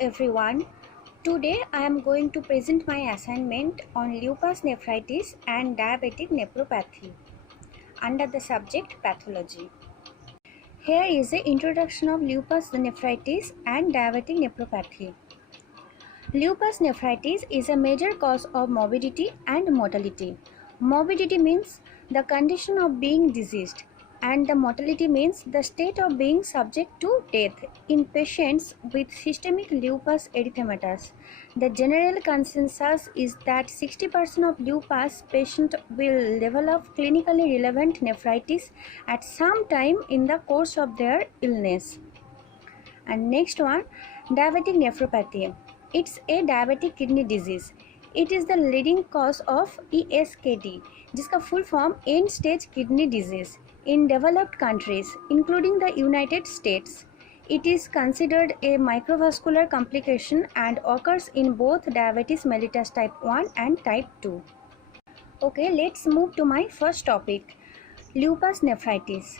everyone. Today I am going to present my assignment on lupus nephritis and diabetic nephropathy under the subject pathology. Here is the introduction of lupus nephritis and diabetic nephropathy. Lupus nephritis is a major cause of morbidity and mortality. Morbidity means the condition of being diseased, and the mortality means the state of being subject to death in patients with systemic lupus erythematosus. The general consensus is that 60% of lupus patients will develop clinically relevant nephritis at some time in the course of their illness. And next one, diabetic nephropathy. It's a diabetic kidney disease. It is the leading cause of ESKD, जिसका full form end stage kidney disease in developed countries, including the United States. It is considered a microvascular complication and occurs in both diabetes mellitus type 1 and type 2. Okay, let's move to my first topic, lupus nephritis.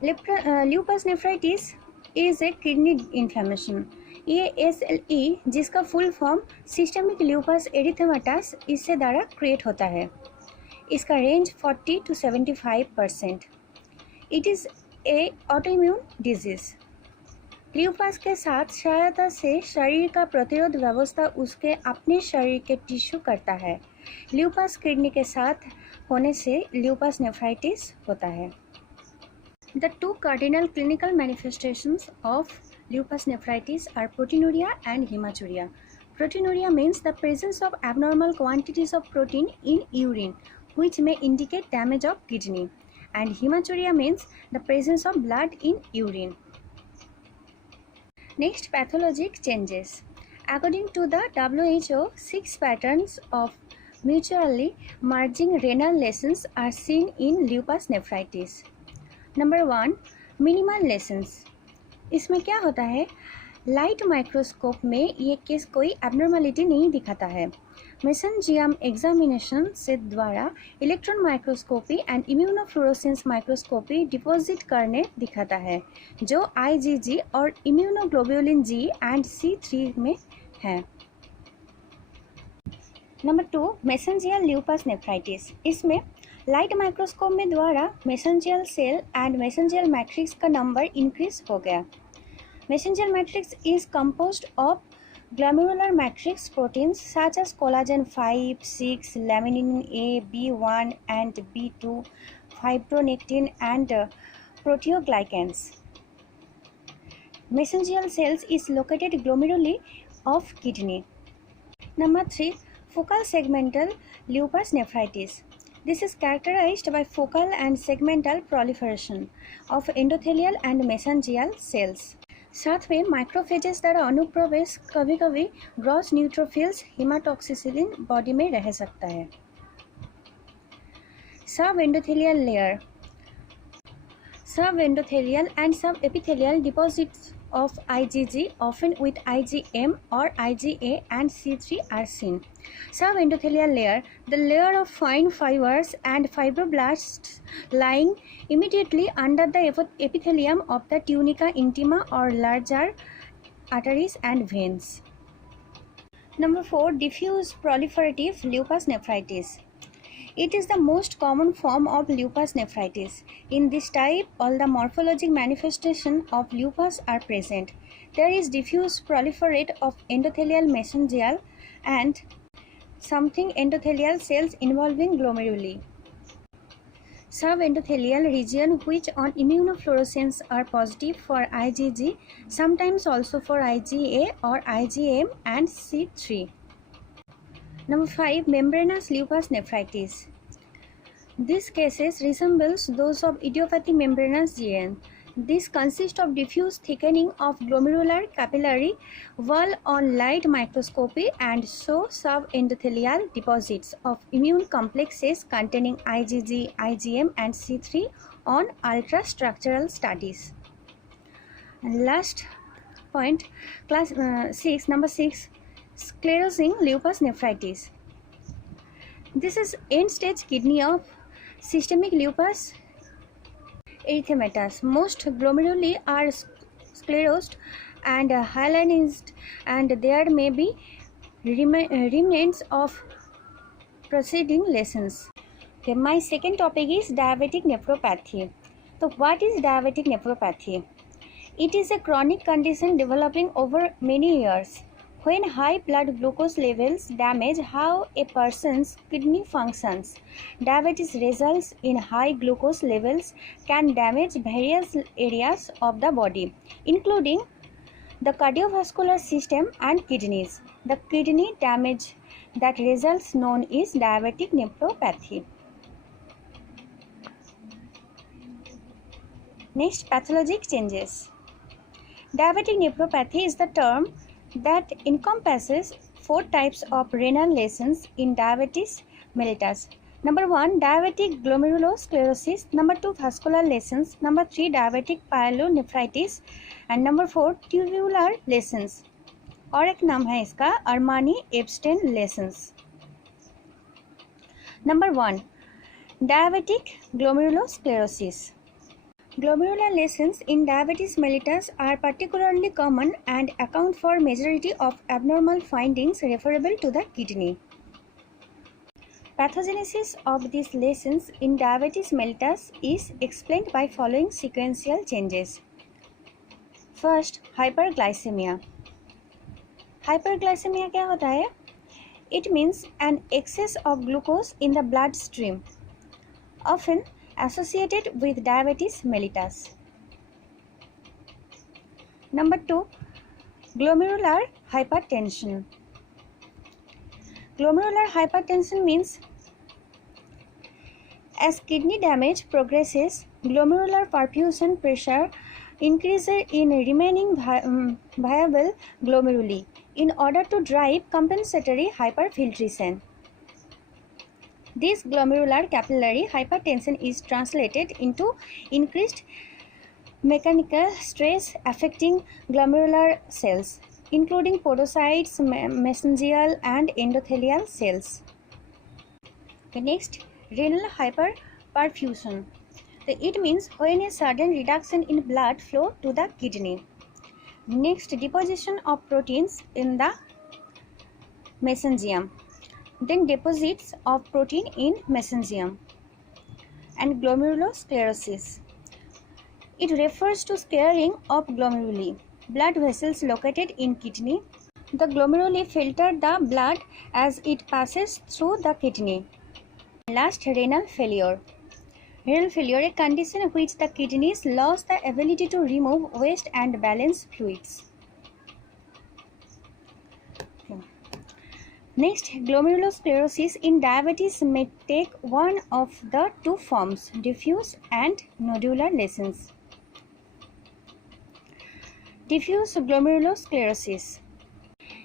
Lupus nephritis is a kidney inflammation. ये SLE जिसका full form systemic lupus erythematous इससे द्वारा create होता है. इसका range 40 to 75%. It is a autoimmune disease. Lupus के साथ सहायता से शरीर का प्रतिरोध व्यवस्था उसके अपने शरीर के टिश्यू करता है. ल्यूपस किडनी के साथ होने से ल्यूपस नेफ्राइटिस होता है. The two cardinal clinical manifestations of lupus nephritis are proteinuria and hematuria. Proteinuria means the presence of abnormal quantities of protein in urine, which may indicate damage of kidney, and hematuria means the presence of blood in urine. Next, pathologic changes. According to the WHO, 6 patterns of mutually merging renal lesions are seen in lupus nephritis. Number 1, minimal lesions. इसमें क्या होता है, light microscope में ये case कोई abnormality नहीं दिखाता है. मेसेंजियम एग्जामिनेशन से द्वारा electron microscopy and immunofluorescence microscopy deposit करने दिखाता है, जो IgG और इम्यूनोग्लोबुलिन G एंड C3 में है. Number 2, mesangial lupus nephritis. इसमें लाइट माइक्रोस्कोप में द्वारा mesangial cell and mesangial matrix का नंबर इंक्रीज हो गया. Mesangial matrix is composed of glomerular matrix proteins such as collagen 5, 6, laminin A, B1 and B2, fibronectin and proteoglycans. Mesangial cells is located glomeruli of kidney. Number 3, focal segmental lupus nephritis. This is characterized by focal and segmental proliferation of endothelial and mesangial cells. साथ में microphages द्वारा अनुप्रवेश कभी कभी gross neutrophils हीमाटॉक्सिसिलिन body में रह सकता है. सब endothelial layer. Subendothelial and subepithelial deposits of IgG, often with IgM or IgA and C3 are seen. Subendothelial layer, the layer of fine fibers and fibroblasts lying immediately under the epithelium of the tunica intima or larger arteries and veins. Number 4, diffuse proliferative lupus nephritis. It is the most common form of lupus nephritis. In this type, all the morphologic manifestations of lupus are present. There is diffuse proliferate of endothelial mesangial and something endothelial cells involving glomeruli. Subendothelial region which on immunofluorescence are positive for IgG, sometimes also for IgA or IgM and C3. Number 5, membranous lupus nephritis. These cases resembles those of idiopathic membranous GN. This consists of diffuse thickening of glomerular capillary wall on light microscopy and show subendothelial deposits of immune complexes containing IgG, IgM and C3 on ultrastructural studies. And last point, number 6, sclerosing lupus nephritis. This is end-stage kidney of systemic lupus erythematosus. Most glomeruli are sclerosed and hyalinized, and there may be remnants of preceding lessons. Okay, my second topic is diabetic nephropathy. So what is diabetic nephropathy? It is a chronic condition developing over many years when high blood glucose levels damage how a person's kidney functions. Diabetes results in high glucose levels can damage various areas of the body, including the cardiovascular system and kidneys. The kidney damage that results known is diabetic nephropathy. Next, pathologic changes. Diabetic nephropathy is the term that encompasses 4 types of renal lesions in diabetes mellitus. Number 1, diabetic glomerulosclerosis. Number 2, vascular lesions. Number 3, diabetic pyelonephritis. And number 4, tubular lesions. और एक नाम है इसका Armani abstain lesions. Number 1, diabetic glomerulosclerosis. Glomerular lesions in diabetes mellitus are particularly common and account for majority of abnormal findings referable to the kidney. Pathogenesis of these lesions in diabetes mellitus is explained by following sequential changes. First, hyperglycemia. Hyperglycemia क्या होता है? It means an excess of glucose in the bloodstream, often associated with diabetes mellitus. Number 2, glomerular hypertension. Glomerular hypertension means as kidney damage progresses, glomerular perfusion pressure increases in remaining viable glomeruli in order to drive compensatory hyperfiltration. This glomerular capillary hypertension is translated into increased mechanical stress affecting glomerular cells, including podocytes, mesangial and endothelial cells. Okay, next, renal hyperperfusion. It means when a sudden reduction in blood flow to the kidney. Next, deposition of proteins in the mesangium. Then deposits of protein in mesangium. And glomerulosclerosis. It refers to scarring of glomeruli, blood vessels located in kidney. The glomeruli filter the blood as it passes through the kidney. Last, renal failure. Renal failure, a condition in which the kidneys lose the ability to remove waste and balance fluids. Okay. Next, glomerulosclerosis in diabetes may take one of the 2 forms, diffuse and nodular lesions. Diffuse glomerulosclerosis.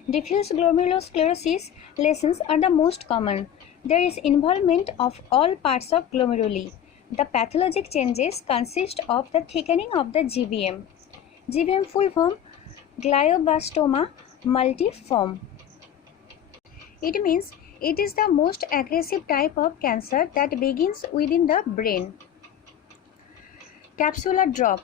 Diffuse glomerulosclerosis lesions are the most common. There is involvement of all parts of glomeruli. The pathologic changes consist of the thickening of the GBM. GBM full form glioblastoma multiforme. It means it is the most aggressive type of cancer that begins within the brain. Capsular drop.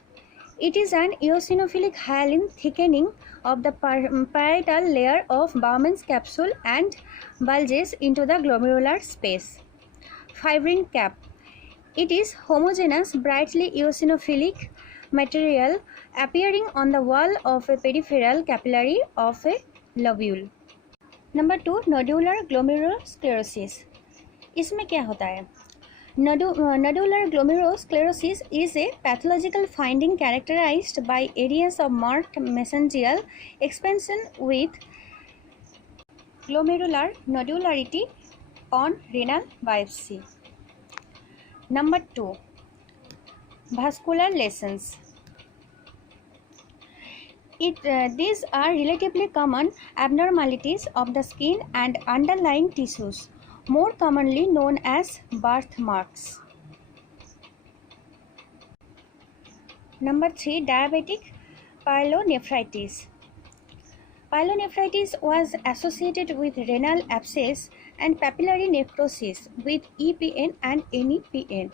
It is an eosinophilic hyaline thickening of the parietal layer of Bowman's capsule and bulges into the glomerular space. Fibrin cap. It is homogeneous, brightly eosinophilic material appearing on the wall of a peripheral capillary of a lobule. Number 2, nodular glomerulosclerosis. इसमें क्या होता है? Nodular glomerulosclerosis is a pathological finding characterized by areas of marked mesangial expansion with glomerular nodularity on renal biopsy. Number 2, vascular lesions. These are relatively common abnormalities of the skin and underlying tissues, more commonly known as birthmarks. Number 3, diabetic pyelonephritis. Pyelonephritis was associated with renal abscess and papillary necrosis with EPN and NEPN.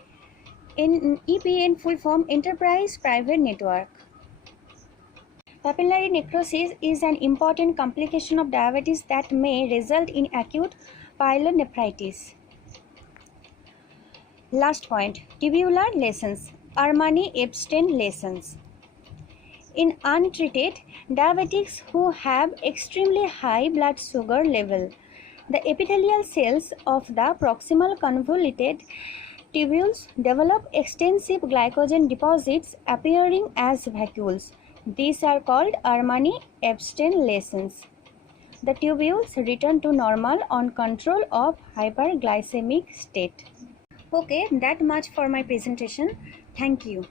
EPN full form Enterprise Private Network. Papillary necrosis is an important complication of diabetes that may result in acute pyelonephritis. Last point, tubular lesions, Armani-Ebstein lesions. In untreated diabetics who have extremely high blood sugar level, the epithelial cells of the proximal convoluted tubules develop extensive glycogen deposits appearing as vacuoles. These are called Armani-Ebstein lesions. The tubules return to normal on control of hyperglycemic state. Okay, that much for my presentation. Thank you.